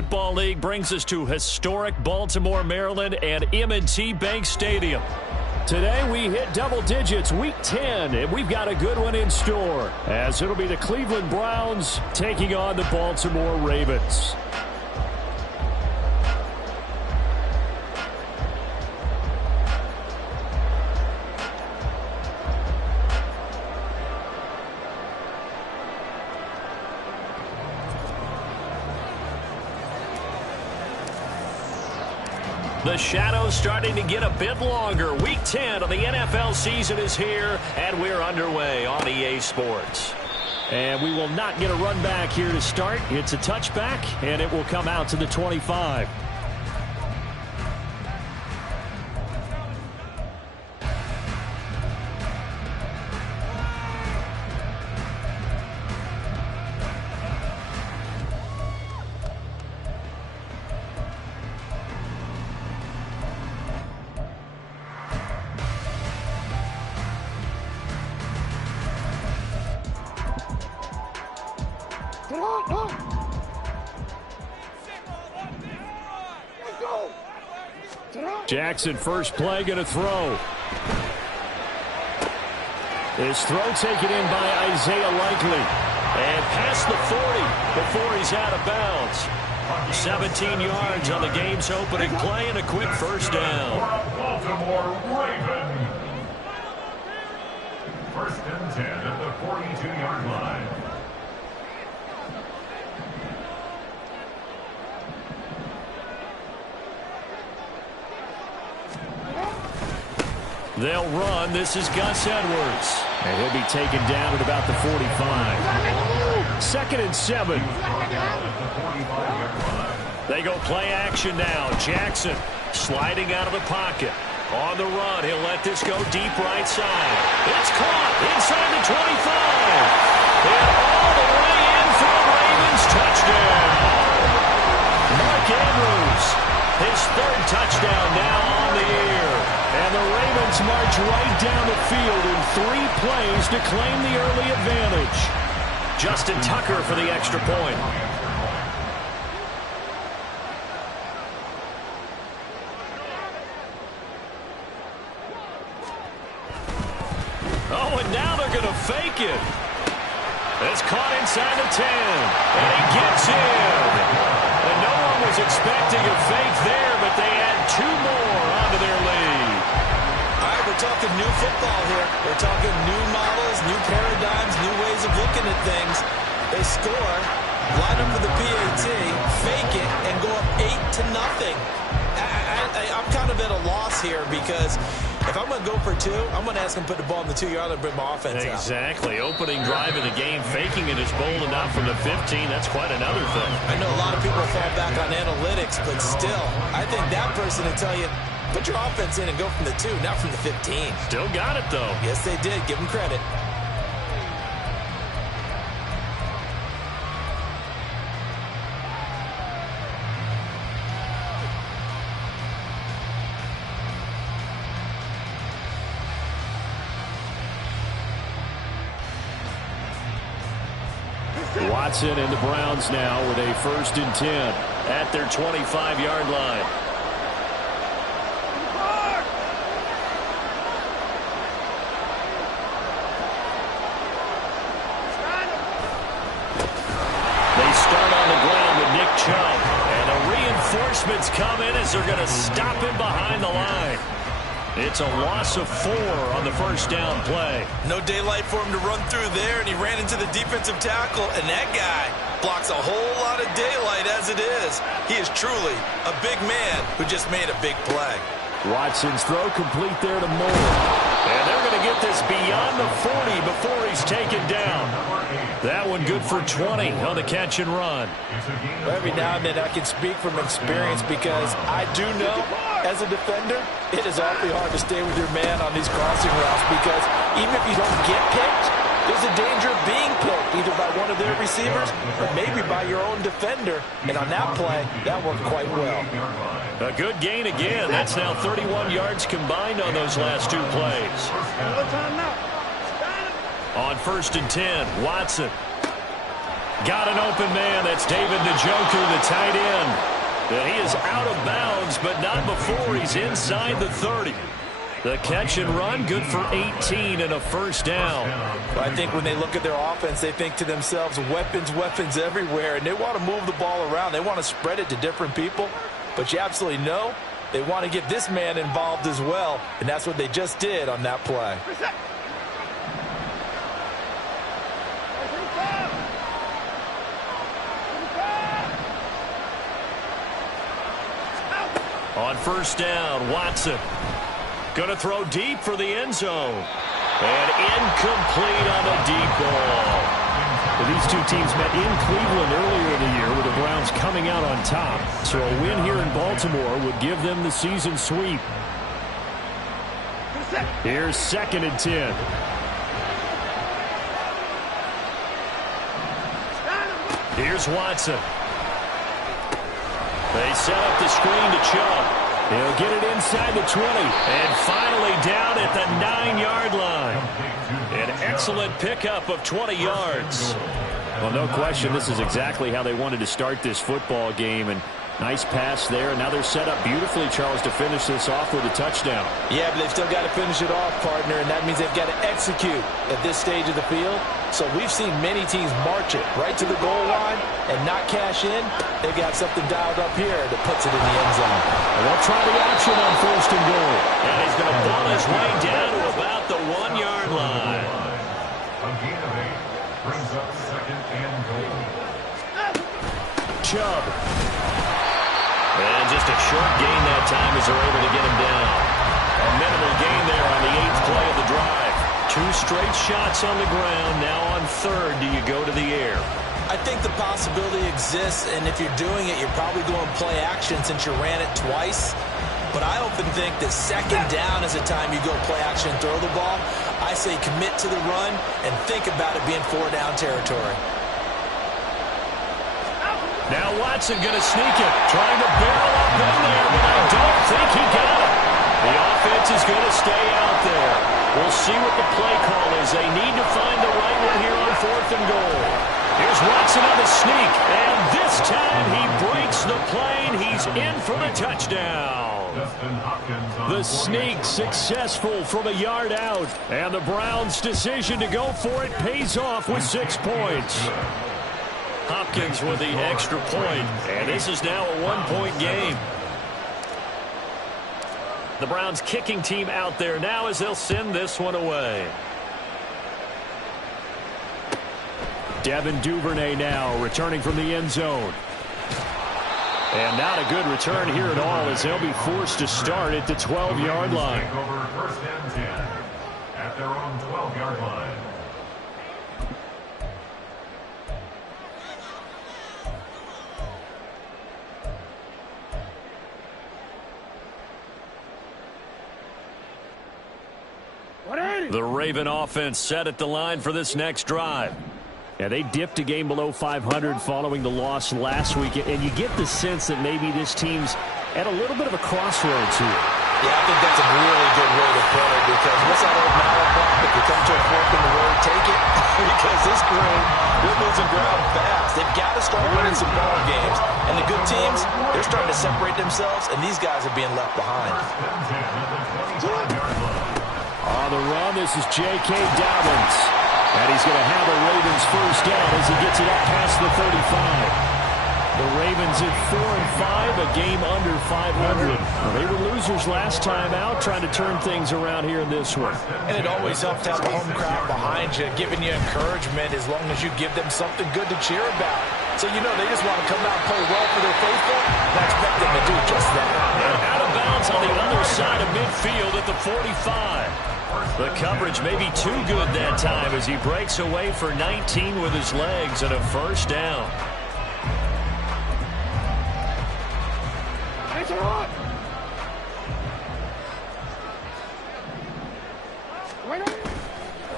Football League brings us to historic Baltimore, Maryland, and M&T Bank Stadium. Today we hit double digits, Week 10, and we've got a good one in store, as it'll be the Cleveland Browns taking on the Baltimore Ravens. The shadow's starting to get a bit longer. Week 10 of the NFL season is here, and we're underway on EA Sports. And we will not get a run back here to start. It's a touchback, and it will come out to the 25. Jackson, first play, going to throw. His throw taken in by Isaiah Likely. And past the 40 before he's out of bounds. 17 yards on the game's opening play and a quick first down. Baltimore Ravens. First and 10 at the 42-yard line. They'll run. This is Gus Edwards. And he'll be taken down at about the 45. Second and 7. They go play action now. Jackson sliding out of the pocket. On the run, he'll let this go deep right side. It's caught inside the 25. And all the way in for the Ravens touchdown. Mark Andrews, his third touchdown now on the year. And the Ravens march right down the field in 3 plays to claim the early advantage. Justin Tucker for the extra point. Oh, and now they're going to fake it. It's caught inside the 10. And he gets in. And no one was expecting a fake there, but they add 2 more onto their lead. We're talking new football here. We're talking new models, new paradigms, new ways of looking at things. They score, line up for the PAT, fake it, and go up 8-0. I'm kind of at a loss here because if I'm going to go for 2, I'm going to ask him to put the ball in the 2-yard line and bring my offense out. Exactly. Opening drive of the game, faking it is bold enough from the 15. That's quite another thing. I know a lot of people fall back on analytics, but still, I think that person will tell you, put your offense in and go from the 2, not from the 15. Still got it, though. Yes, they did. Give them credit. Watson and the Browns now with a first and 10 at their 25-yard line. And the reinforcements come in as they're going to stop him behind the line. It's a loss of 4 on the first down play. No daylight for him to run through there, and he ran into the defensive tackle, and that guy blocks a whole lot of daylight as it is. He is truly a big man who just made a big play. Watson's throw complete there to Moore. And they're going to get this beyond the 40 before he's taken down. That one good for 20 on the catch and run. Every now and then I can speak from experience because I do know as a defender it is awfully hard to stay with your man on these crossing routes because even if you don't get picked, there's a danger of being picked either by one of their receivers or maybe by your own defender. And on that play, that worked quite well. A good gain again. That's now 31 yards combined on those last 2 plays. On first and 10, Watson. Got an open man. That's David Njoku, the tight end. And he is out of bounds, but not before he's inside the 30. The catch and run, good for 18 and a first down. Well, I think when they look at their offense, they think to themselves, weapons, weapons everywhere, and they want to move the ball around. They want to spread it to different people, but you absolutely know they want to get this man involved as well, and that's what they just did on that play. On first down, Watson. Going to throw deep for the end zone. And incomplete on a deep ball. Well, these two teams met in Cleveland earlier in the year with the Browns coming out on top. So a win here in Baltimore would give them the season sweep. Here's 2nd and 10. Here's Watson. They set up the screen to Chubb. He'll get it inside the 20. And finally down at the 9-yard line. An excellent pickup of 20 yards. Well, no question, this is exactly how they wanted to start this football game. And nice pass there. And now they're set up beautifully, Charles, to finish this off with a touchdown. Yeah, but they've still got to finish it off, partner, and that means they've got to execute at this stage of the field. So we've seen many teams march it right to the goal line and not cash in. They've got something dialed up here that puts it in the end zone. And they'll try the option on 1st and goal. And he's going to ball his way down to about the 1-yard line. A gain of 8 brings up 2nd and goal. Chubb. And just a short gain that time as they're able to get him down. A minimal gain there on the 8th play of the drive. 2 straight shots on the ground. Now on 3rd, do you go to the air? I think the possibility exists, and if you're doing it, you're probably going play action since you ran it twice. But I often think that 2nd down is the time you go play action and throw the ball. I say commit to the run and think about it being 4-down territory. Now Watson going to sneak it, trying to barrel up in there, but I don't think he got it. The offense is going to stay out there. We'll see what the play call is. They need to find the right one here on 4th and goal. Here's Watson on the sneak, and this time he breaks the plane. He's in for the touchdown. The sneak successful from a yard out, and the Browns' decision to go for it pays off with 6 points. Hopkins with the extra point, and this is now a 1-point game. The Browns kicking team out there now as they'll send this one away. Devin Duvernay now returning from the end zone. And not a good return here at all as they'll be forced to start at the 12-yard line. Over 1st and 10 at their own 12-yard line. The Raven offense set at the line for this next drive. Yeah, they dipped a game below 500 following the loss last week, and you get the sense that maybe this team's at a little bit of a crossroads here. Yeah, I think that's a really good way to put it, because what's that old Malachi? If you come to a fork in the road, take it, because this group, they're losing ground fast. They've got to start winning some ball games, and the good teams, they're starting to separate themselves, and these guys are being left behind. On the run, this is J.K. Dobbins. And he's going to have a Ravens first down as he gets it up past the 35. The Ravens at 4-5, a game under 500. Well, they were losers last time out, trying to turn things around here in this one. And it always helps to have the home crowd behind you, giving you encouragement as long as you give them something good to cheer about. So, you know, they just want to come out and play well for their faithful, and I expect them to do just that. And out of bounds on the other side of midfield at the 45. The coverage may be too good that time as he breaks away for 19 with his legs and a first down.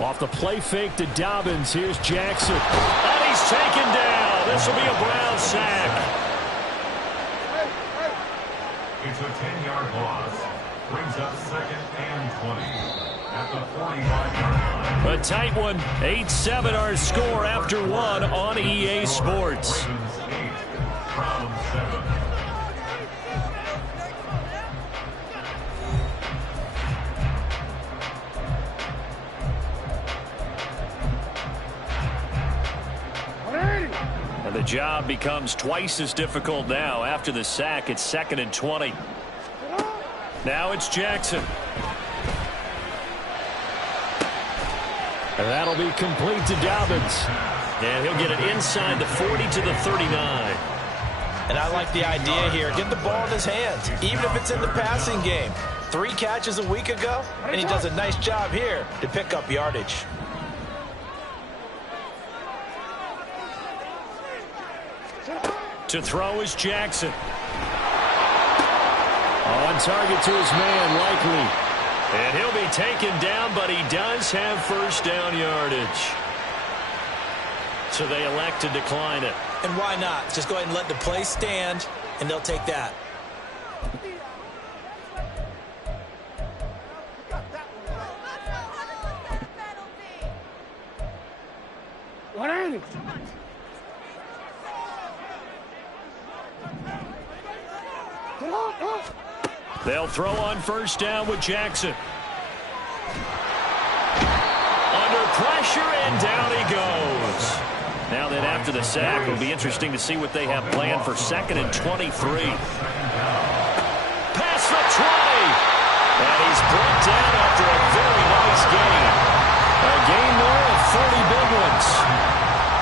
Off the play fake to Dobbins, here's Jackson. And he's taken down. This will be a Brown sack. It's a 10-yard loss. Brings up 2nd and 20. at the 45-yard line. A tight one. 8-7 our score after one on EA Sports. Ravens 8, Browns 7. And the job becomes twice as difficult now. After the sack, it's 2nd and 20. Now it's Jackson. And that'll be complete to Dobbins. And he'll get it inside the 40 to the 39. And I like the idea here. Get the ball in his hands, even if it's in the passing game. 3 catches a week ago, and he does a nice job here to pick up yardage. To throw is Jackson. On target to his man, Likely. And he'll be taken down, but he does have first down yardage. So they elect to decline it. And why not? Just go ahead and let the play stand, and they'll take that. They'll throw on first down with Jackson. Under pressure, and down he goes. Now then, after the sack, it'll be interesting to see what they have planned for 2nd and 23. Pass the 20. And he's brought down after a very nice gain. A gain there of 30 big ones.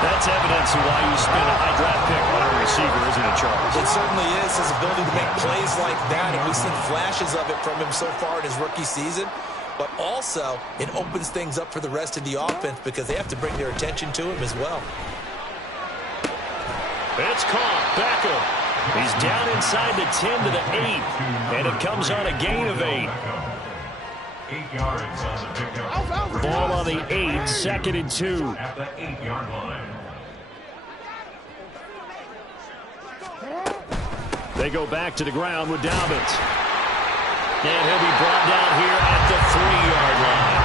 That's evidence of why you spend a high draft pick on a receiver, isn't it, Charles? It certainly is, his ability to make plays like that, and we've seen flashes of it from him so far in his rookie season. But also, it opens things up for the rest of the offense because they have to bring their attention to him as well. It's caught. Beckham. He's down inside the 10 to the 8, and it comes on a gain of 8. 8 yards on the pickup. Ball on the 8, 2nd and 2. At the 8-yard line. They go back to the ground with Dobbins. And he'll be brought down here at the 3-yard line.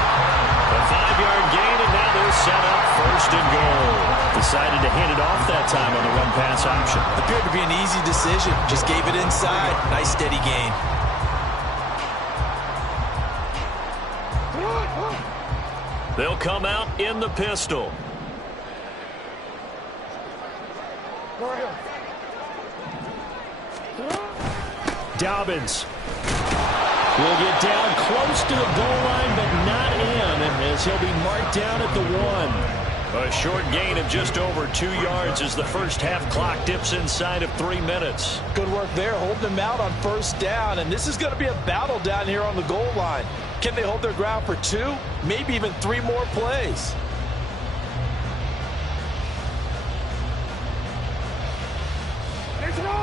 A 5-yard gain, and now they're set up 1st and goal. Decided to hand it off that time on the run-pass option. Appeared to be an easy decision. Just gave it inside. Nice steady gain. They'll come out in the pistol. Dobbins will get down close to the goal line, but not in, as he'll be marked down at the 1. A short gain of just over 2 yards as the first half clock dips inside of 3 minutes. Good work there, holding them out on first down, and this is going to be a battle down here on the goal line. Can they hold their ground for 2, maybe even 3 more plays?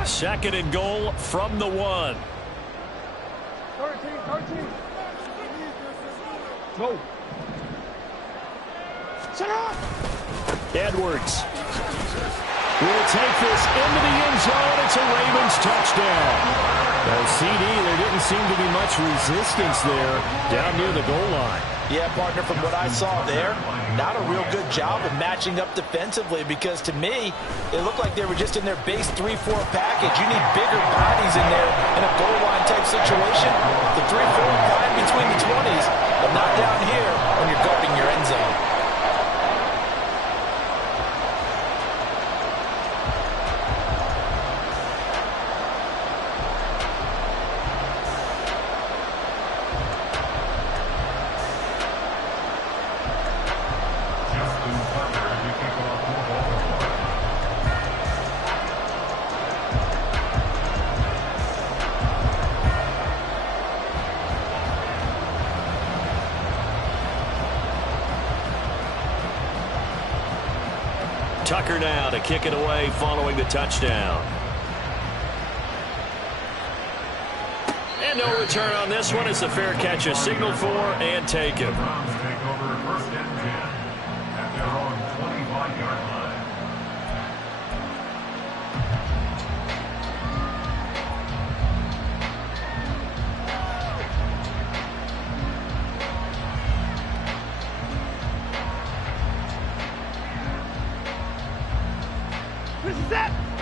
Second and goal from the 1. Go. Edwards will take this into the end zone. It's a Ravens touchdown. CD, there didn't seem to be much resistance there down near the goal line. Yeah, partner, from what I saw there, not a real good job of matching up defensively because to me, it looked like they were just in their base 3-4 package. You need bigger bodies in there in a goal line type situation. The 3-4 fine between the 20s, but not down here when you're guarding your end zone. Tucker now to kick it away following the touchdown. And no return on this one. It's a fair catch, a signal for and taken. Browns take over 1st and 10 at their own 25-yard line.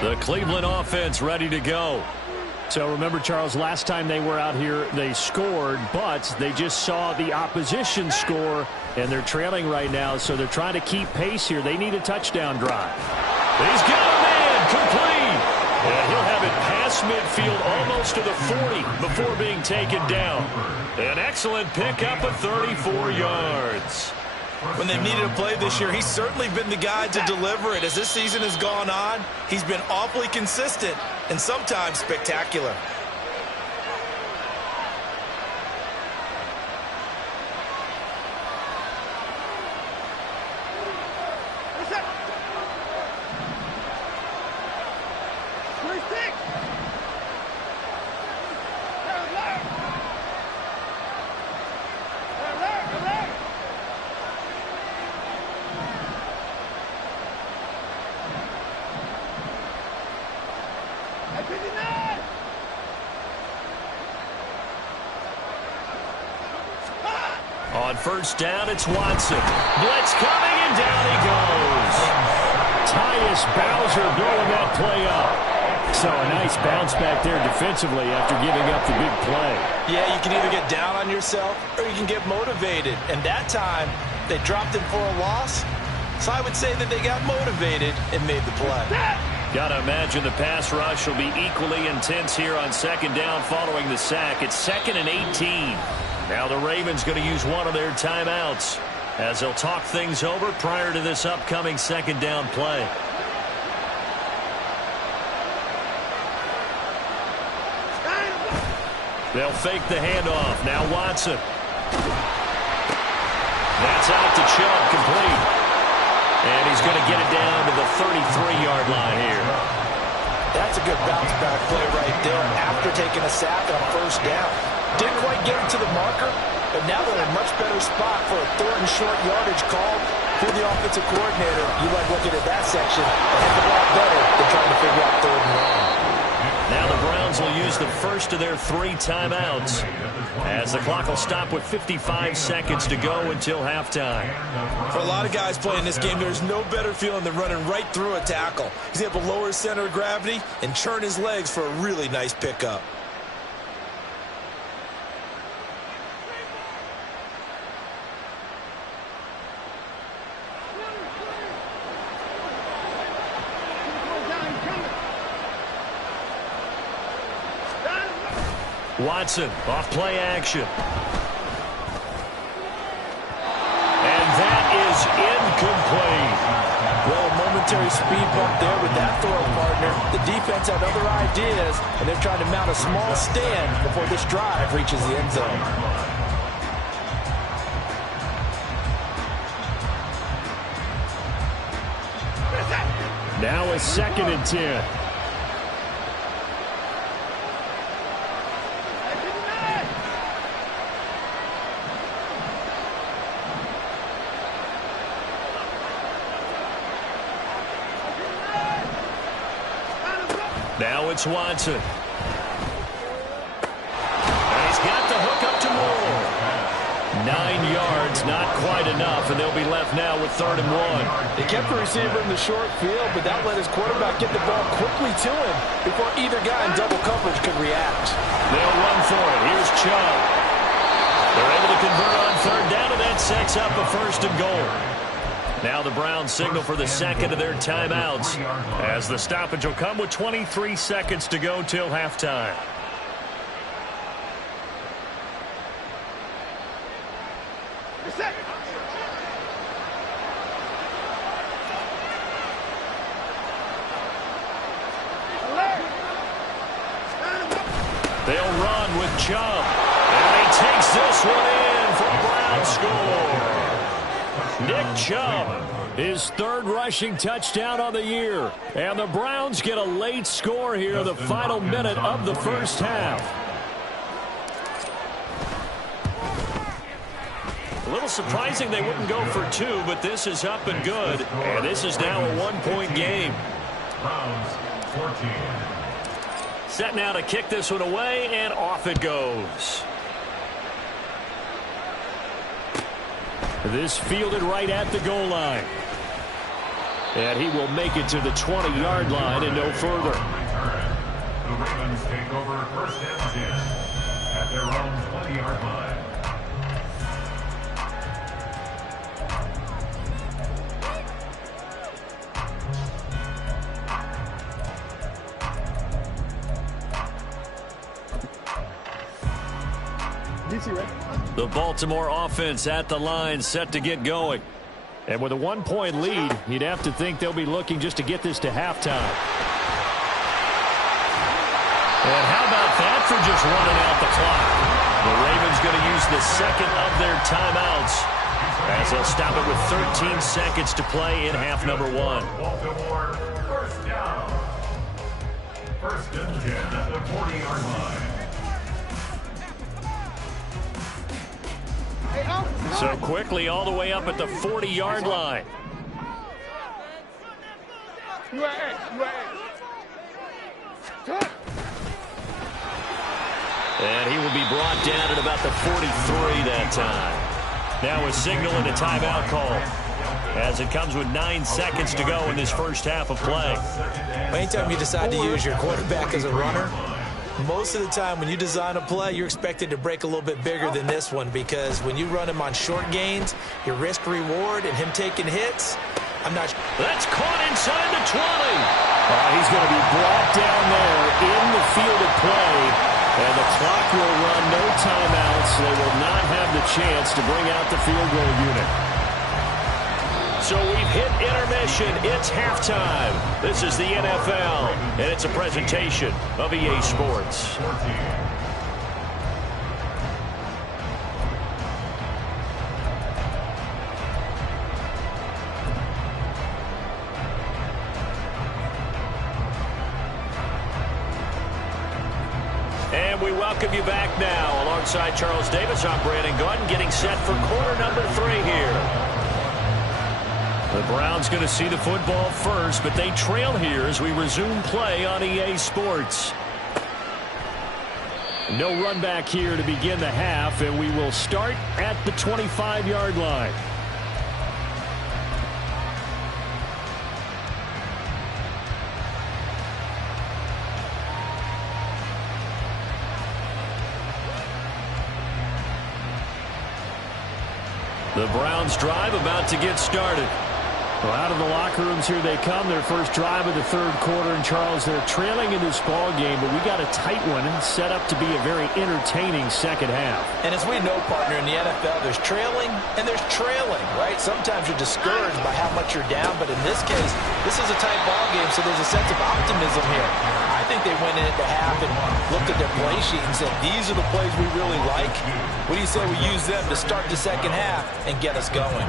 The Cleveland offense ready to go. So remember, Charles, last time they were out here, they scored, but they just saw the opposition score, and they're trailing right now, so they're trying to keep pace here. They need a touchdown drive. He's got a man, complete. And he'll have it past midfield almost to the 40 before being taken down. An excellent pickup of 34 yards. When they've needed a play this year, he's certainly been the guy to deliver it. As this season has gone on, he's been awfully consistent and sometimes spectacular. On first down, it's Watson. Blitz coming, and down he goes. Tyus Bowser blowing that play up. So a nice bounce back there defensively after giving up the big play. Yeah, you can either get down on yourself or you can get motivated. And that time, they dropped him for a loss. So I would say that they got motivated and made the play. Got to imagine the pass rush will be equally intense here on second down following the sack. It's 2nd and 18. Now the Ravens going to use one of their timeouts as they'll talk things over prior to this upcoming second down play. They'll fake the handoff. Now Watson. That's out to Chubb, complete. And he's going to get it down to the 33-yard line here. That's a good bounce-back play right there after taking a sack on first down. Didn't quite get him to the marker, but now they're in a much better spot for a 3rd and short yardage call. For the offensive coordinator, you like looking at that section a heck of a lot better than trying to figure out 3rd and 1. Now the Browns will use the first of their 3 timeouts as the clock will stop with 55 seconds to go until halftime. For a lot of guys playing this game, there's no better feeling than running right through a tackle. He's able to lower his center of gravity and turn his legs for a really nice pickup. Watson off play action. And that is incomplete. Well, a momentary speed bump there with that throw, partner. The defense had other ideas, and they're trying to mount a small stand before this drive reaches the end zone. Now a 2nd and 10. Now it's Watson. And he's got the hook up to Moore. 9 yards, not quite enough, and they'll be left now with 3rd and 1. They kept the receiver in the short field, but that let his quarterback get the ball quickly to him before either guy in double coverage could react. They'll run for it. Here's Chubb. They're able to convert on 3rd down, and that sets up a 1st and goal. Now the Browns signal for the 2nd of their timeouts as the stoppage will come with 23 seconds to go till halftime. They'll run with Chubb. And he takes this one in for a Brown score. Nick Chubb, his 3rd rushing touchdown on the year. And the Browns get a late score here in the final minute of the first half. A little surprising they wouldn't go for 2, but this is up and good. And this is now a 1-point game. Browns 14. Set now to kick this one away, and off it goes. This fielded right at the goal line. And he will make it to the 20-yard line and no further. The Ravens take over first and 10 at their own 20-yard line. The Baltimore offense at the line, set to get going. And with a 1-point lead, you'd have to think they'll be looking just to get this to halftime. And how about that for just running out the clock? The Ravens going to use the second of their timeouts as they'll stop it with 13 seconds to play in half number 1. Baltimore, first down. First and 10 at the 40-yard line. So quickly all the way up at the 40-yard line. And he will be brought down at about the 43 that time. Now a signal and a timeout call as it comes with 9 seconds to go in this first half of play. Anytime you decide to use your quarterback as a runner, most of the time when you design a play, you're expected to break a little bit bigger than this one, because when you run him on short gains, your risk reward and him taking hits, I'm not sure. That's caught inside the 20. He's going to be brought down there in the field of play, and the clock will run, no timeouts. They will not have the chance to bring out the field goal unit. So we've hit intermission. It's halftime. This is the NFL, and it's a presentation of EA Sports. And we welcome you back now. Alongside Charles Davis, I'm Brandon Gaudin, getting set for quarter number 3 here. The Browns going to see the football first, but they trail here as we resume play on EA Sports. No run back here to begin the half, and we will start at the 25-yard line. The Browns drive about to get started. Well, out of the locker rooms here they come, their first drive of the third quarter. And Charles, they're trailing in this ball game, but we got a tight one set up to be a very entertaining second half. And as we know, partner, in the NFL, there's trailing and there's trailing, right? Sometimes you're discouraged by how much you're down, but in this case, this is a tight ball game, so there's a sense of optimism here. I think they went into half and looked at their play sheet and said, these are the plays we really like. What do you say we use them to start the second half and get us going?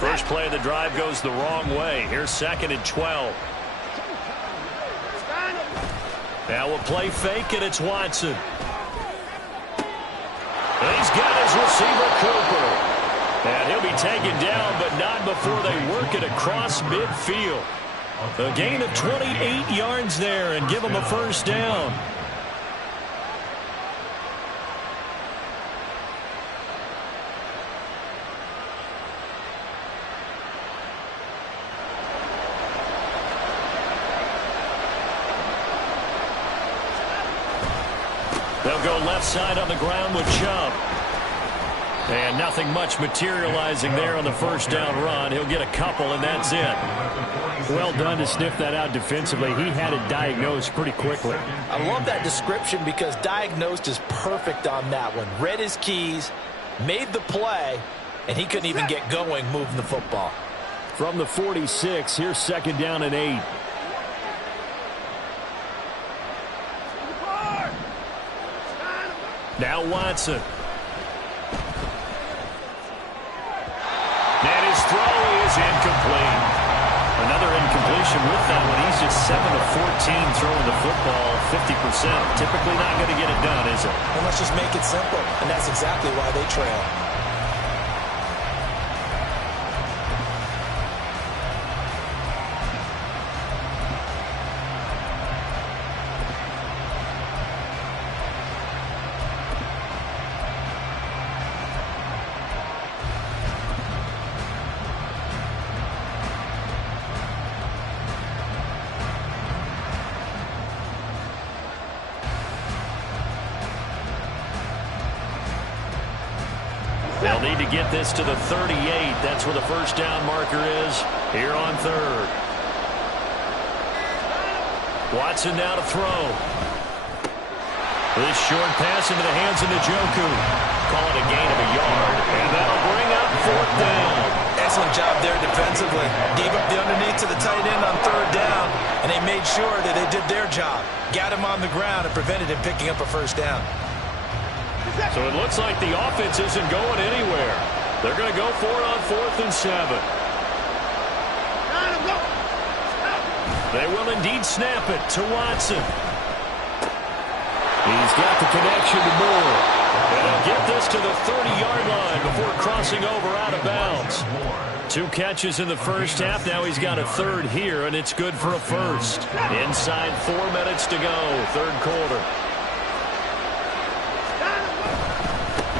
First play of the drive goes the wrong way. Here's 2nd and 12. Now we'll play fake, and it's Watson. And he's got his receiver, Cooper. And he'll be taken down, but not before they work it across midfield. A gain of 28 yards there and give him a first down. They'll go left side on the ground with Chubb. And nothing much materializing there on the first down run. He'll get a couple, and that's it. Well done to sniff that out defensively. He had it diagnosed pretty quickly. I love that description because diagnosed is perfect on that one. Read his keys, made the play, and he couldn't even get going moving the football. From the 46, here's 2nd down and 8. Now Watson. And his throw is incomplete. Another incompletion with that one. He's just 7 of 14 throwing the football 50%. Typically not going to get it done, is it? And let's just make it simple. And that's exactly why they trail. They'll need to get this to the 38. That's where the first down marker is here on third. Watson now to throw. This short pass into the hands of Njoku. Call it a gain of a yard, and that'll bring up fourth down. Excellent job there defensively. Gave up the underneath to the tight end on third down, and they made sure that they did their job. Got him on the ground and prevented him picking up a first down. So it looks like the offense isn't going anywhere. They're going to go for it on 4th and 7. They will indeed snap it to Watson. He's got the connection to Moore. And he'll get this to the 30-yard line before crossing over out of bounds. 2 catches in the first half. Now he's got a third here, and it's good for a first. Inside 4 minutes to go, third quarter.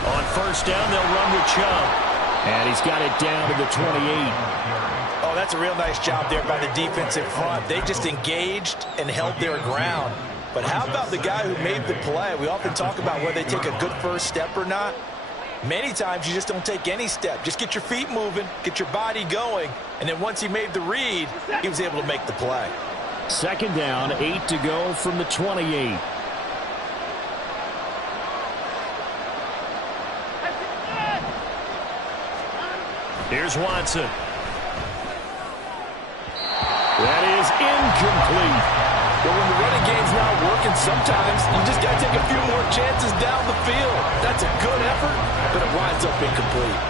On first down, they'll run with Chubb. And he's got it down to the 28. Oh, that's a real nice job there by the defensive front. They just engaged and held their ground. But how about the guy who made the play? We often talk about whether they take a good first step or not. Many times you just don't take any step. Just get your feet moving, get your body going, and then once he made the read, he was able to make the play. Second down, 8 to go from the 28. Here's Watson. That is incomplete. But when the running game's not working, sometimes you just got to take a few more chances down the field. That's a good effort, but it winds up incomplete.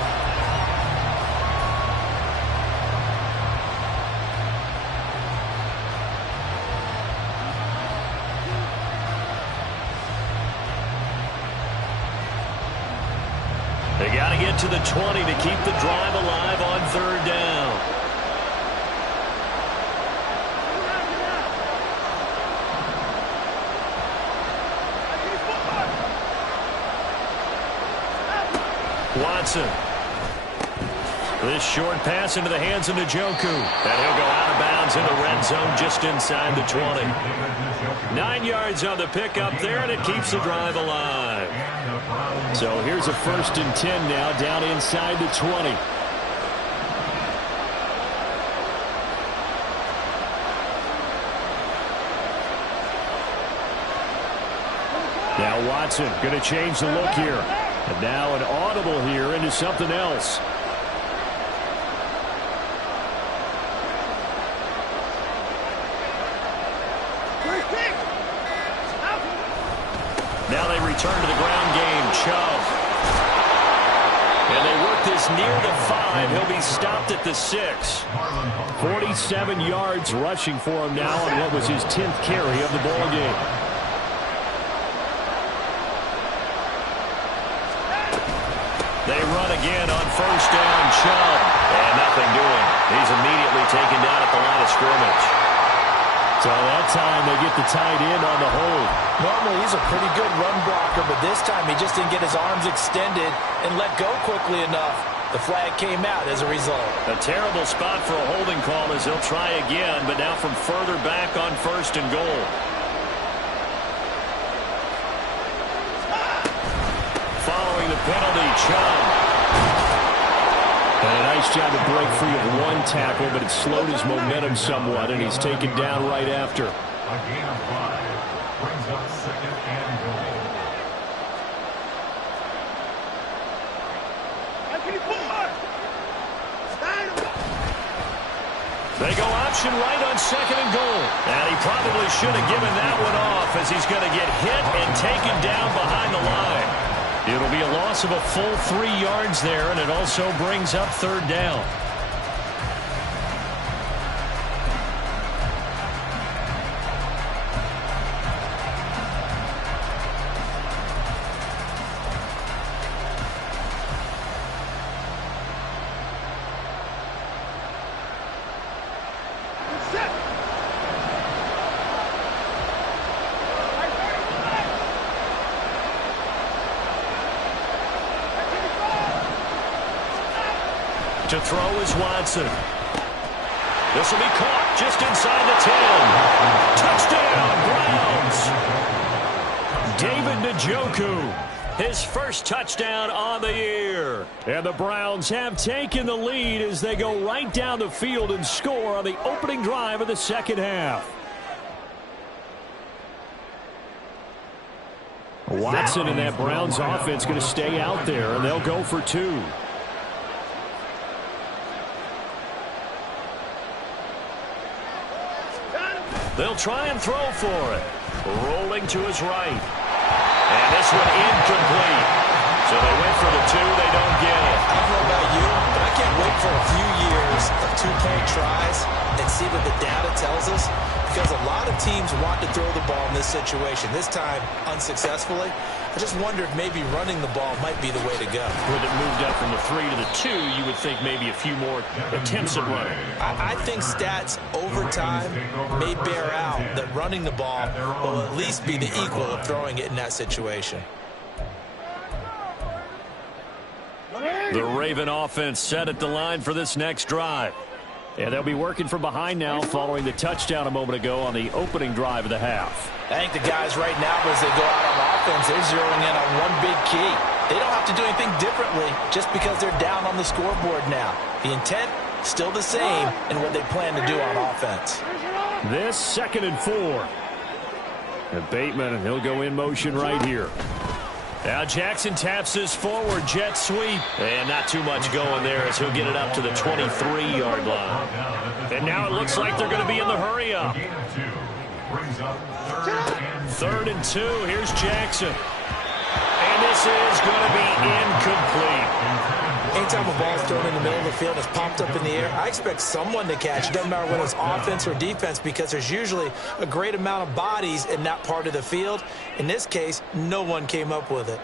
They got to get to the 20 to keep the drive alive on third down. Watson. This short pass into the hands of Njoku. And he'll go out of bounds in the red zone just inside the 20. 9 yards on the pickup there, and it keeps the drive alive. So here's a 1st and 10 now, down inside the 20. Now Watson going to change the look here. And now an audible here into something else. Now they return to the ground game. Chubb. And they work this near the 5. He'll be stopped at the 6. 47 yards rushing for him now on what was his 10th carry of the ball game. They run again on first down. Chubb. And nothing doing. He's immediately taken down at the line of scrimmage. So that time they get the tight end on the hold. Normally he's a pretty good run blocker, but this time he just didn't get his arms extended and let go quickly enough. The flag came out as a result. A terrible spot for a holding call as he'll try again, but now from further back on first and goal. Following the penalty, Chubb. And a nice job to break free of one tackle, but it slowed his momentum somewhat, and he's taken down right after. A gain of 5 brings up 2nd and goal. They go option right on 2nd and goal. And he probably should have given that one off as he's going to get hit and taken down behind the line. It'll be a loss of a full 3 yards there, and it also brings up third down. To throw is Watson. This will be caught just inside the 10. Touchdown, Browns. David Njoku. his first touchdown on the year. And the Browns have taken the lead as they go right down the field and score on the opening drive of the second half. Watson and that Browns offense going to stay out there, and they'll go for 2. They'll try and throw for it. Rolling to his right. And this one incomplete. So they went for the 2. They don't get it. I don't know about you, but I can't wait for a few years of 2-point tries and see what the data tells us. Because a lot of teams want to throw the ball in this situation. This time, unsuccessfully. I just wonder if maybe running the ball might be the way to go. With it moved up from the 3 to the 2, you would think maybe a few more attempts at running. I think stats over time may bear out that running the ball will at least be the equal of throwing it in that situation. The Raven offense set at the line for this next drive. And they'll be working from behind now following the touchdown a moment ago on the opening drive of the half. I think the guys right now, as they go out on offense, they're zeroing in on one big key. They don't have to do anything differently just because they're down on the scoreboard now. The intent, still the same in what they plan to do on offense. This 2nd and 4. And Bateman, he'll go in motion right here. Now Jackson taps his forward jet sweep. And not too much going there as he'll get it up to the 23-yard line. And now it looks like they're going to be in the hurry-up. 3rd and 2. Here's Jackson. And this is going to be incomplete. Anytime a ball is thrown in the middle of the field, it's popped up in the air, I expect someone to catch. It doesn't matter whether it's offense or defense because there's usually a great amount of bodies in that part of the field. In this case, no one came up with it.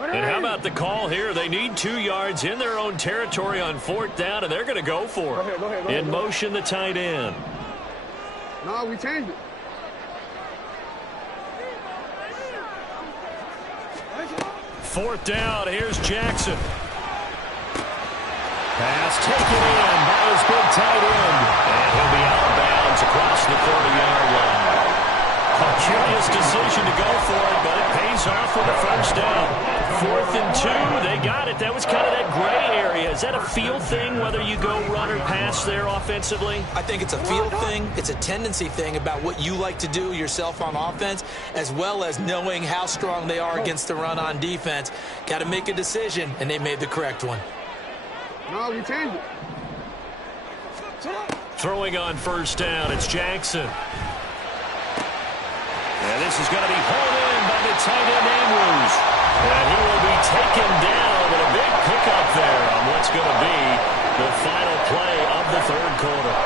And how about the call here? They need 2 yards in their own territory on 4th down, and they're going to go for it. In motion, the tight end. No, we changed it. 4th down. Here's Jackson. Pass taken in by his big tight end. And he'll be out of bounds across the 40-yard line. A curious decision to go for it, but it pays off with a first down. 4th and 2. They got it. That was kind of that gray area. Is that a feel thing, whether you go run or pass there offensively? I think it's a feel thing. It's a tendency thing about what you like to do yourself on offense, as well as knowing how strong they are against the run on defense. Got to make a decision, and they made the correct one. No, we changed it. Throwing on first down, it's Jackson. And this is going to be hauled in by the tight end Andrews. And he will be taken down with a big pickup there on what's going to be the final play of the 3rd quarter.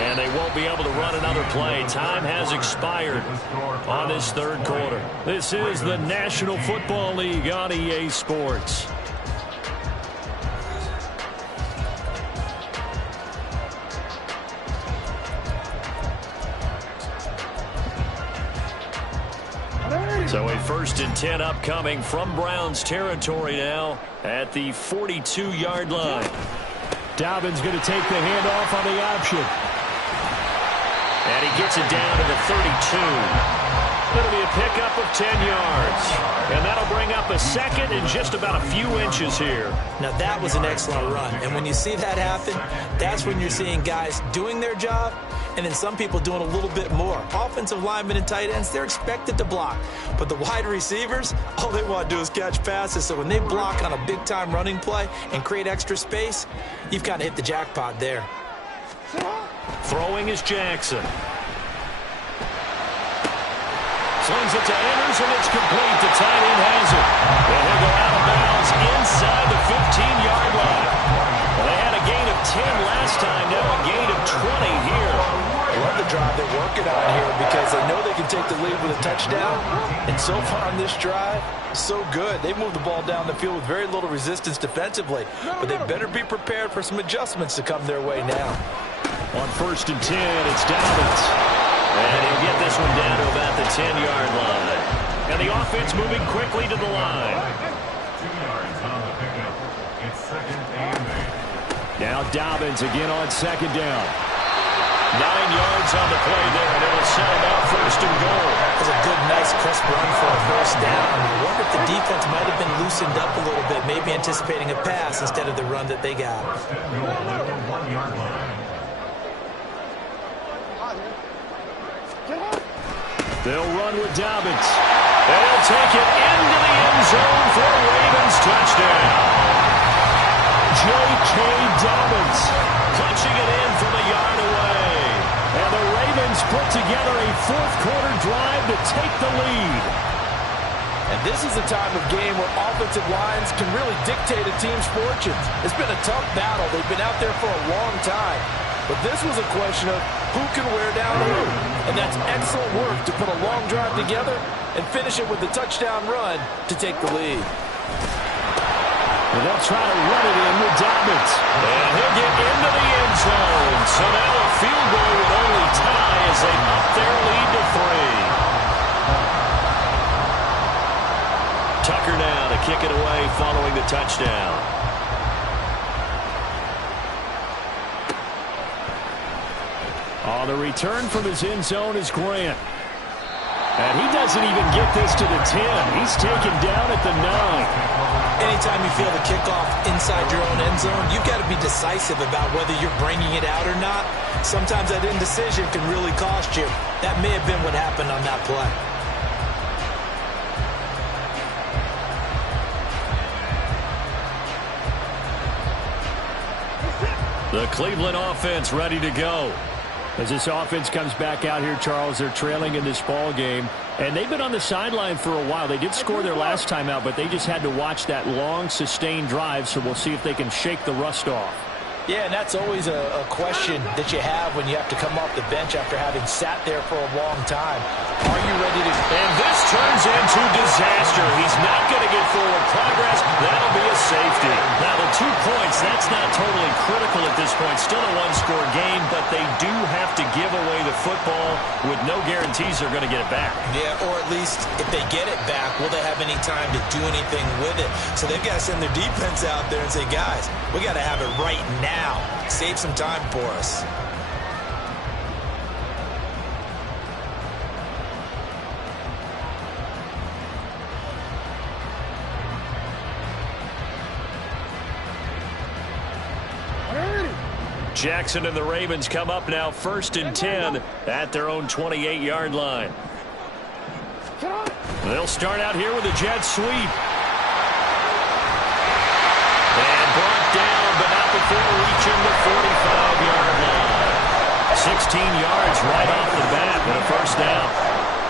And they won't be able to run another play. Time has expired on this 3rd quarter. This is the National Football League on EA Sports. So a 1st and 10 upcoming from Browns territory now at the 42-yard line. Dobbins going to take the handoff on the option. And he gets it down to the 32. It'll be a pickup of 10 yards. And that'll bring up a 2nd and just about a few inches here. Now that was an excellent run. And when you see that happen, that's when you're seeing guys doing their job and then some people doing a little bit more. Offensive linemen and tight ends, they're expected to block. But the wide receivers, all they want to do is catch passes. So when they block on a big-time running play and create extra space, you've kind of hit the jackpot there. Throwing is Jackson. Slings it to Andrews, and it's complete. The tight end has it. And he'll go out of bounds inside the 15-yard line. Well, they had a gain of 10 last time, now a gain of 20 here. I love the drive they're working on here because they know they can take the lead with a touchdown. And so far on this drive, so good. They moved the ball down the field with very little resistance defensively. But they better be prepared for some adjustments to come their way now. On 1st and 10, it's Dobbins. And he'll get this one down to about the 10-yard line. And the offense moving quickly to the line. 2 yards on the pickup. It's second and 8. Now Dobbins again on second down. 9 yards on the play there, and it'll set him up first and goal. It was a good, nice, crisp run for a first down. I wonder if the defense might have been loosened up a little bit, maybe anticipating a pass instead of the run that they got. First and goal at the 1-yard line. They'll run with Dobbins. They'll take it into the end zone for a Ravens touchdown. J.K. Dobbins Punching it in from a yard away. And the Ravens put together a fourth-quarter drive to take the lead. And this is a time of game where offensive lines can really dictate a team's fortunes. It's been a tough battle. They've been out there for a long time. But this was a question of who can wear down who. And that's excellent work to put a long drive together and finish it with a touchdown run to take the lead. And they'll try to run it in with Dobbins. And he'll get into the end zone. So now a field goal would only tie as they up their lead to 3. Tucker now to kick it away following the touchdown. On the return from his end zone is Grant. And he doesn't even get this to the 10. He's taken down at the 9. Anytime you feel the kickoff inside your own end zone, you've got to be decisive about whether you're bringing it out or not. Sometimes that indecision can really cost you. That may have been what happened on that play. The Cleveland offense ready to go. As this offense comes back out here, Charles, they're trailing in this ball game. And they've been on the sideline for a while. They did score their last time out, but they just had to watch that long, sustained drive, so we'll see if they can shake the rust off. Yeah, and that's always a question that you have when you have to come off the bench after having sat there for a long time. Are you ready to... And this turns into disaster. He's not going to get forward progress. That'll be a safety. Now, the 2 points, that's not totally critical at this point. Still a one-score game, but they do have to give away the football with no guarantees they're going to get it back. Yeah, or at least if they get it back, will they have any time to do anything with it? So they've got to send their defense out there and say, guys, we got to have it right now. Save some time for us. Jackson and the Ravens come up now 1st and 10 at their own 28-yard line. They'll start out here with a jet sweep. And brought down, but not before reaching the 45-yard line. 16 yards right off the bat with a first down.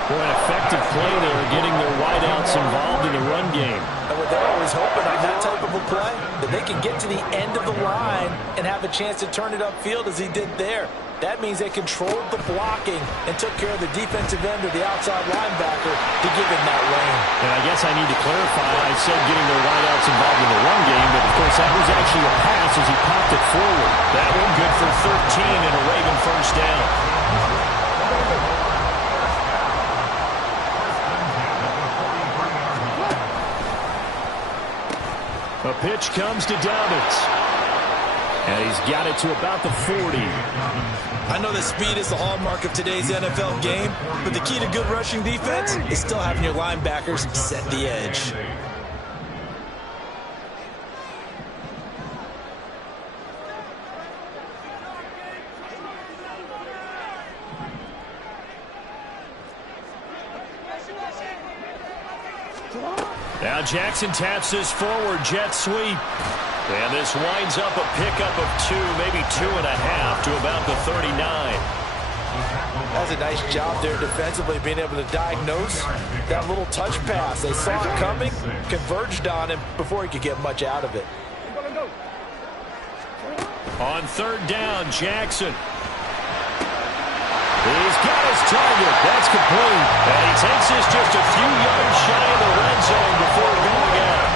Boy, an effective play there, getting their wideouts involved in the run game. And what they're always hoping on that type of a play, that they can get to the end of the line and have a chance to turn it upfield as he did there. That means they controlled the blocking and took care of the defensive end or the outside linebacker to give him that lane. And I guess I need to clarify, I said getting their wideouts involved in the run game, but of course that was actually a pass as he popped it forward. That one good for 13 and a Raven first down. A pitch comes to Dobbins. And he's got it to about the 40. I know that speed is the hallmark of today's NFL game, but the key to good rushing defense is still having your linebackers set the edge. Now Jackson taps this forward jet sweep. And this winds up a pickup of 2, maybe 2.5 to about the 39. That's a nice job there defensively, being able to diagnose that little touch pass. They saw it coming, converged on him before he could get much out of it. On 3rd down, Jackson. He's got his target. That's complete. And he takes this just a few yards shy of the red zone before going out.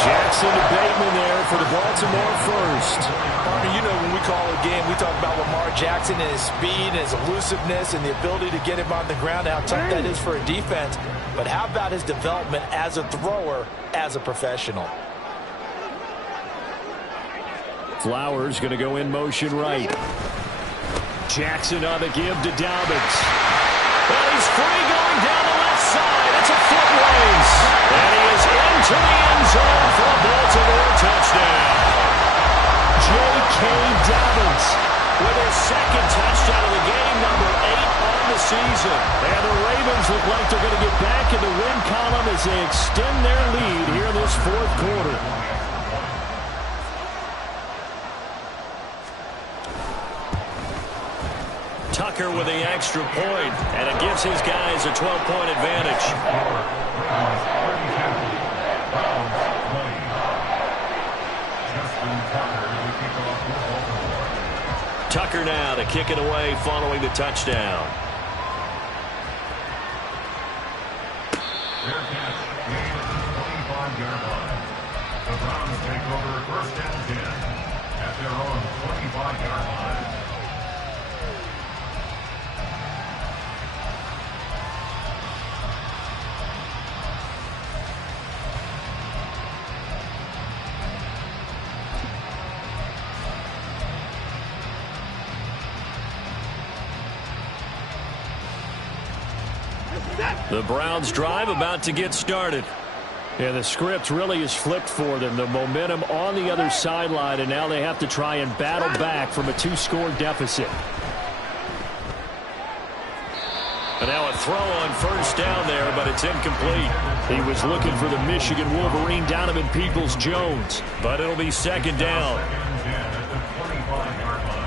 Jackson to Bateman there for the Baltimore first. Partner, you know when we call a game, we talk about Lamar Jackson and his speed and his elusiveness and the ability to get him on the ground, how tough that is for a defense. But how about his development as a thrower, as a professional? Flowers going to go in motion right. Jackson on the give to Dobbins. And he's free going down the left side. It's a foot race. And he is into the end zone for a Baltimore touchdown. J.K. Dobbins with his second touchdown of the game, number 8 on the season. And the Ravens look like they're going to get back in the win column as they extend their lead here in this fourth quarter. Tucker with the extra point, and it gives his guys a 12-point advantage. Tucker now to kick it away following the touchdown. Fair catch, gain at the 25-yard line. The Browns take over first and 10 at their own 25-yard line. The Browns drive about to get started. Yeah, the script really is flipped for them. The momentum on the other sideline, and now they have to try and battle back from a 2-score deficit. And now a throw on first down there, but it's incomplete. He was looking for the Michigan Wolverine, Donovan Peoples-Jones. But it'll be second down. Second and 10 at the 25-yard line.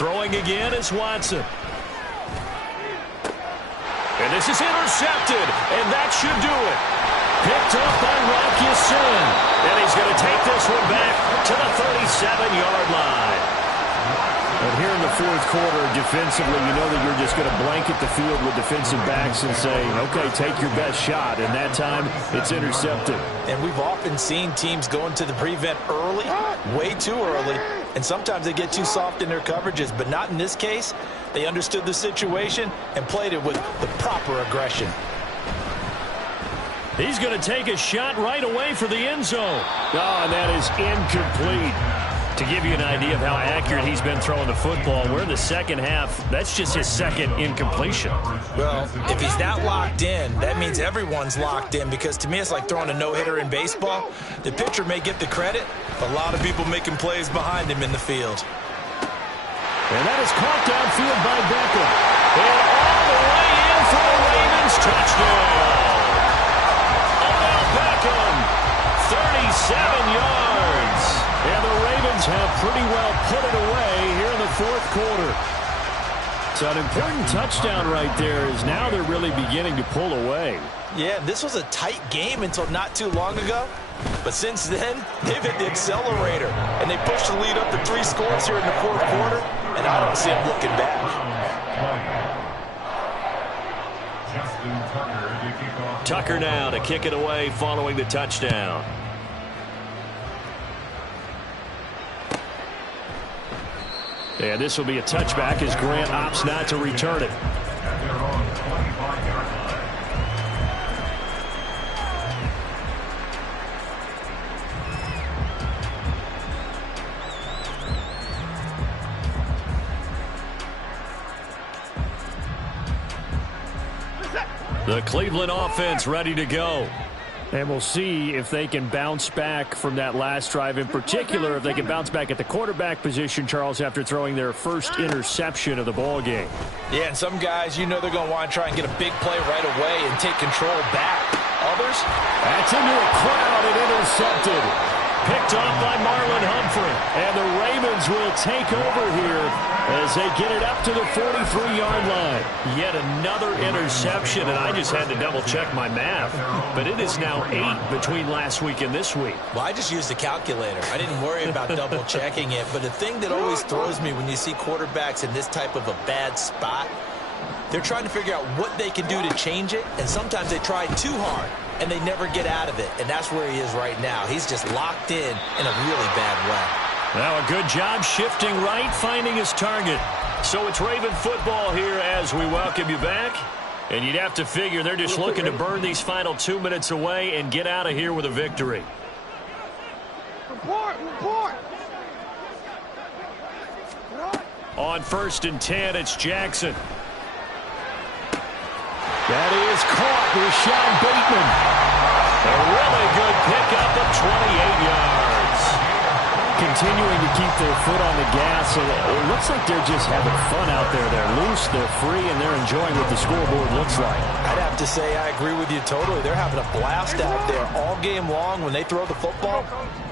Throwing again is Watson. And this is intercepted, and that should do it. Picked up by Rock Ya-Sin. And he's going to take this one back to the 37-yard line. But here in the fourth quarter, defensively, you know that you're just going to blanket the field with defensive backs and say, okay, take your best shot. And that time, it's intercepted. And we've often seen teams go into the prevent early, way too early, and sometimes they get too soft in their coverages, but not in this case. They understood the situation and played it with the proper aggression. He's going to take a shot right away for the end zone. Oh, and that is incomplete. To give you an idea of how accurate he's been throwing the football, we're in the second half. That's just his second incompletion. Well, if he's that locked in, that means everyone's locked in, because to me it's like throwing a no-hitter in baseball. The pitcher may get the credit, but a lot of people making plays behind him in the field. And that is caught downfield by Beckham. And all the way in for the Ravens touchdown. Odell Beckham, 37 yards. And the Ravens have pretty well put it away here in the fourth quarter. So an important touchdown right there is now they're really beginning to pull away. Yeah, this was a tight game until not too long ago. But since then, they've hit the accelerator. And they pushed the lead up to 3 scores here in the fourth quarter. And I don't see them looking back. Tucker now to kick it away following the touchdown. Yeah, this will be a touchback as Grant opts not to return it. The Cleveland offense ready to go. And we'll see if they can bounce back from that last drive. In particular, if they can bounce back at the quarterback position, Charles, after throwing their first interception of the ball game. Yeah, and some guys, you know they're going to want to try and get a big play right away and take control back. Others? That's into a crowd and intercepted. Picked off by Marlon Humphrey. And the Ravens will take over here as they get it up to the 43-yard line. Yet another interception, and I just had to double-check my math. But it is now 8 between last week and this week. Well, I just used the calculator. I didn't worry about double-checking it. But the thing that always throws me when you see quarterbacks in this type of a bad spot, they're trying to figure out what they can do to change it, and sometimes they try too hard, and they never get out of it. And that's where he is right now. He's just locked in a really bad way. Now a good job shifting right, finding his target. So it's Raven football here as we welcome you back. And you'd have to figure they're just looking to burn these final 2 minutes away and get out of here with a victory. Report! On 1st and 10, it's Jackson. That is caught. Rashad Bateman. A really good pickup of 28 yards. Continuing to keep their foot on the gas. And it looks like they're just having fun out there. They're loose, they're free, and they're enjoying what the scoreboard looks like. I'd have to say I agree with you totally. They're having a blast out there all game long. When they throw the football,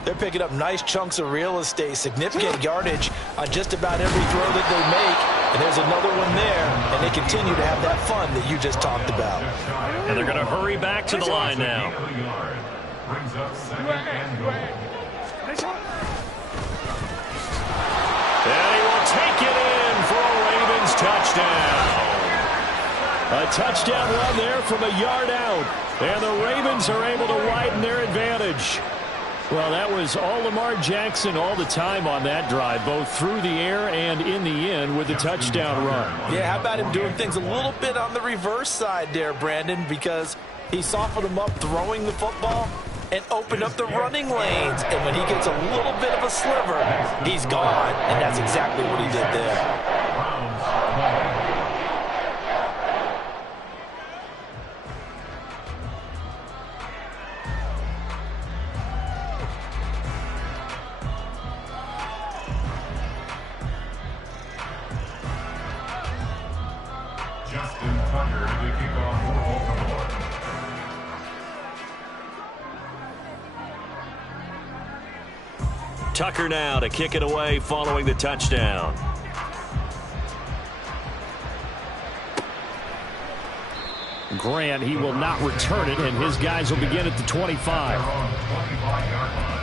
they're picking up nice chunks of real estate, significant yardage on just about every throw that they make. And there's another one there, and they continue to have that fun that you just talked about. And they're going to hurry back to the line now. Brings up 2nd and goal. And he will take it in for a Ravens touchdown. A touchdown run there from a yard out. And the Ravens are able to widen their advantage. Well, that was all Lamar Jackson all the time on that drive, both through the air and in the end with the touchdown run. Yeah, how about him doing things a little bit on the reverse side there, Brandon, because he softened him up throwing the football and opened up the running lanes. And when he gets a little bit of a sliver, he's gone. And that's exactly what he did there. Justin Tucker to kick off for Baltimore. Tucker now to kick it away following the touchdown. Grant, he will not return it, and his guys will begin at the 25. They're on the 25-yard line.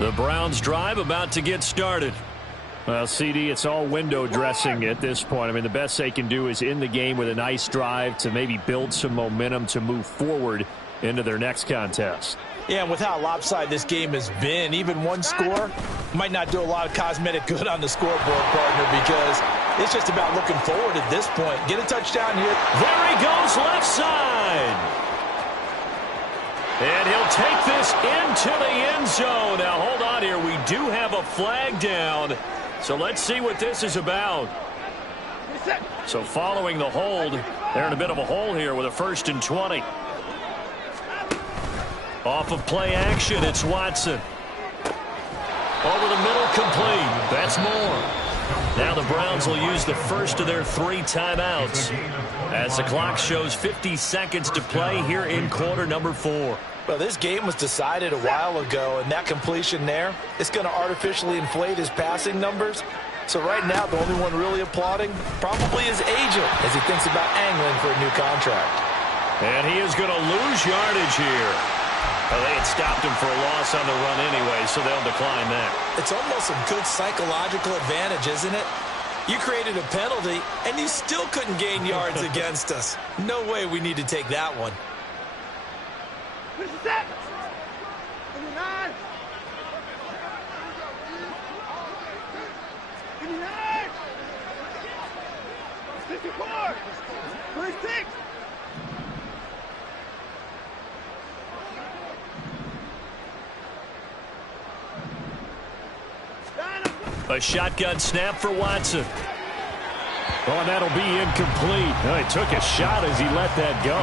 The Browns drive about to get started. Well, CD, it's all window dressing at this point. I mean, the best they can do is in the game with a nice drive to maybe build some momentum to move forward into their next contest. Yeah, and with how lopsided this game has been, even one score might not do a lot of cosmetic good on the scoreboard, partner, because it's just about looking forward at this point. Get a touchdown here. There he goes, left side. And he'll take this into the end zone. Now, hold on here. We do have a flag down. So let's see what this is about. So following the hold, they're in a bit of a hole here with a 1st and 20. Off of play action, it's Watson. Over the middle, complete. That's more. Now the Browns will use the first of their 3 timeouts as the clock shows 50 seconds to play here in quarter number 4. Well, this game was decided a while ago, and that completion there, it's going to artificially inflate his passing numbers. So right now, the only one really applauding probably his agent as he thinks about angling for a new contract. And he is going to lose yardage here. Well, they had stopped him for a loss on the run anyway, so they'll decline that. It's almost a good psychological advantage, isn't it? You created a penalty, and you still couldn't gain yards against us. No way we need to take that one. This is it! 59! 59! 64! 26! A shotgun snap for Watson. Oh, and that'll be incomplete. Well, he took a shot as he let that go.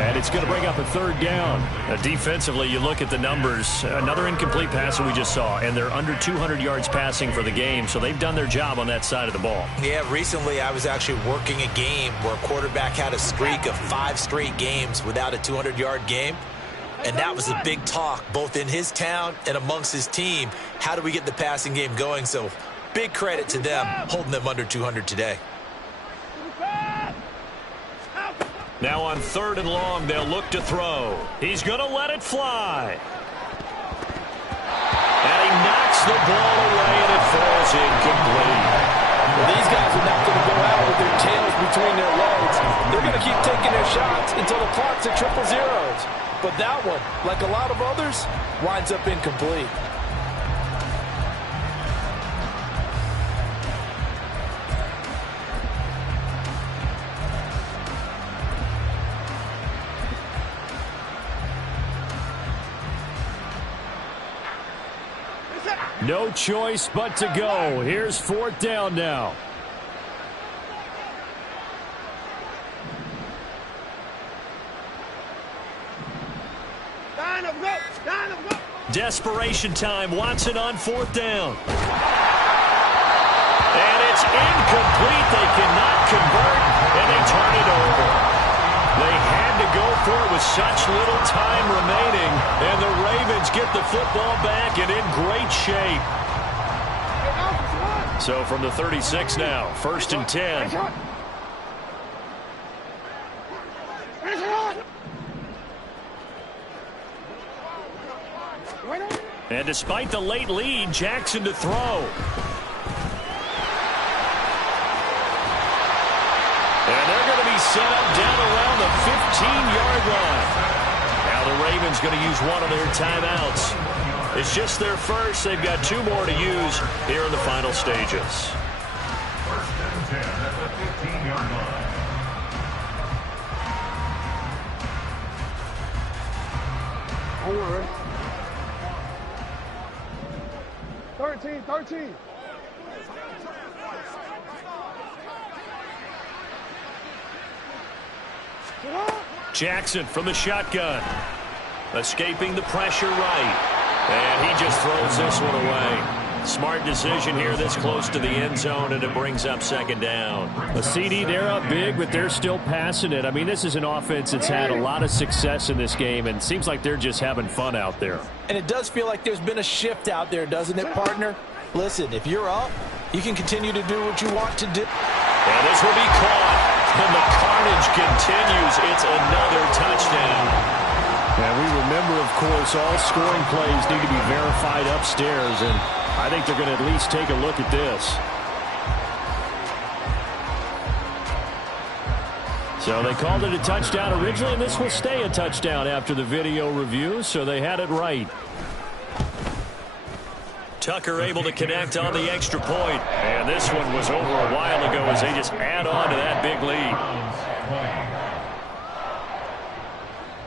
And it's going to bring up a third down. Defensively, you look at the numbers. Another incomplete pass that we just saw, and they're under 200 yards passing for the game, so they've done their job on that side of the ball. Yeah, recently I was actually working a game where a quarterback had a streak of 5 straight games without a 200-yard game. And that was a big talk, both in his town and amongst his team. How do we get the passing game going? So big credit to them holding them under 200 today. Now on 3rd and long, they'll look to throw. He's going to let it fly. And he knocks the ball away, and it falls incomplete. Well, these guys are not going to go out with their tails between their legs. They're going to keep taking their shots until the clock's at 000. But that one, like a lot of others, winds up incomplete. No choice but to go. Here's 4th down now. Desperation time. Watson on 4th down. And it's incomplete. They cannot convert, and they turn it over. They had to go for it with such little time remaining, and the Ravens get the football back and in great shape. So from the 36 now, 1st and 10. And despite the late lead, Jackson to throw. And they're going to be set up down around the 15-yard line. Now the Ravens going to use one of their timeouts. It's just their first. They've got 2 more to use here in the final stages. 1st and 10 at the 15-yard line. Don't worry. 13. Jackson from the shotgun. Escaping the pressure right. And he just throws this one away. Smart decision here this close to the end zone, and it brings up 2nd down. A CD, they're up big, but they're still passing it. I mean, this is an offense that's had a lot of success in this game, and it seems like they're just having fun out there. And it does feel like there's been a shift out there, doesn't it, partner? Listen, if you're up, you can continue to do what you want to do. And this will be caught, and the carnage continues. It's another touchdown. And we remember, of course, all scoring plays need to be verified upstairs, and I think they're going to at least take a look at this. So they called it a touchdown originally, and this will stay a touchdown after the video review, so they had it right. Tucker able to connect on the extra point. And this one was over a while ago as they just add on to that big lead.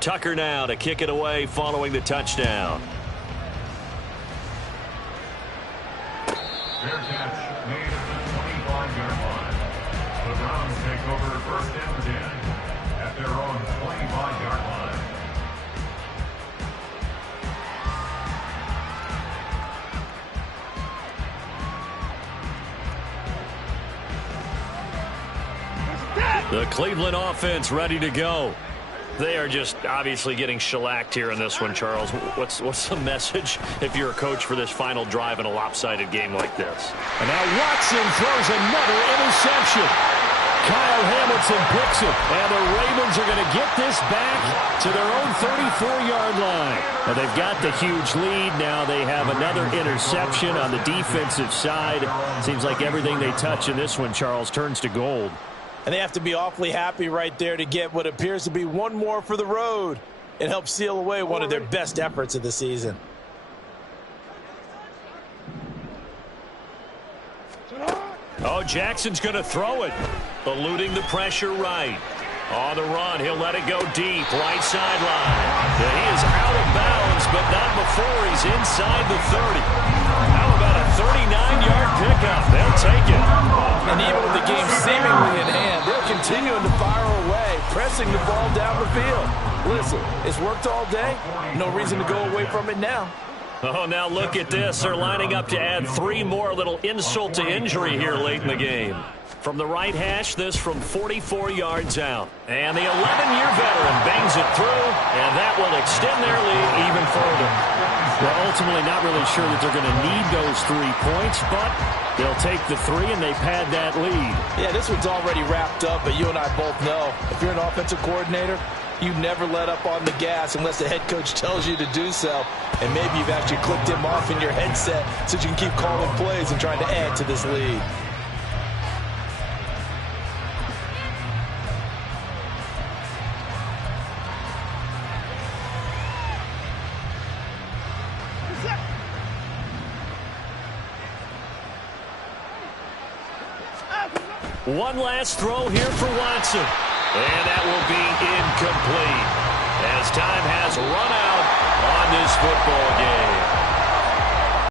Tucker now to kick it away following the touchdown. Fair catch made at the 25-yard line. The Browns take over 1st and 10 at their own 25-yard line. The Cleveland offense ready to go. They are just obviously getting shellacked here in this one, Charles. What's the message if you're a coach for this final drive in a lopsided game like this? And now Watson throws another interception. Kyle Hamilton picks it, and the Ravens are going to get this back to their own 34-yard line. Now they've got the huge lead. Now they have another interception on the defensive side. Seems like everything they touch in this one, Charles, turns to gold. And they have to be awfully happy right there to get what appears to be one more for the road and help seal away one of their best efforts of the season. Oh, Jackson's going to throw it. Eluding the pressure right. On the run, he'll let it go deep. Right sideline. He is out of bounds, but not before he's inside the 30. How about a 39-yard pickup. They'll take it. And even with the game seemingly in hand, they're continuing to fire away, pressing the ball down the field. Listen, it's worked all day. No reason to go away from it now. Oh, now look at this. They're lining up to add 3 more, a little insult to injury here late in the game. From the right hash, this from 44 yards out. And the 11-year veteran bangs it through, and that will extend their lead even further. Well, ultimately not really sure that they're going to need those 3 points, but they'll take the 3 and they pad that lead. Yeah, this one's already wrapped up, but you and I both know if you're an offensive coordinator, you never let up on the gas unless the head coach tells you to do so. And maybe you've actually clicked him off in your headset so you can keep calling plays and trying to add to this lead. One last throw here for Watson. And that will be incomplete as time has run out on this football game.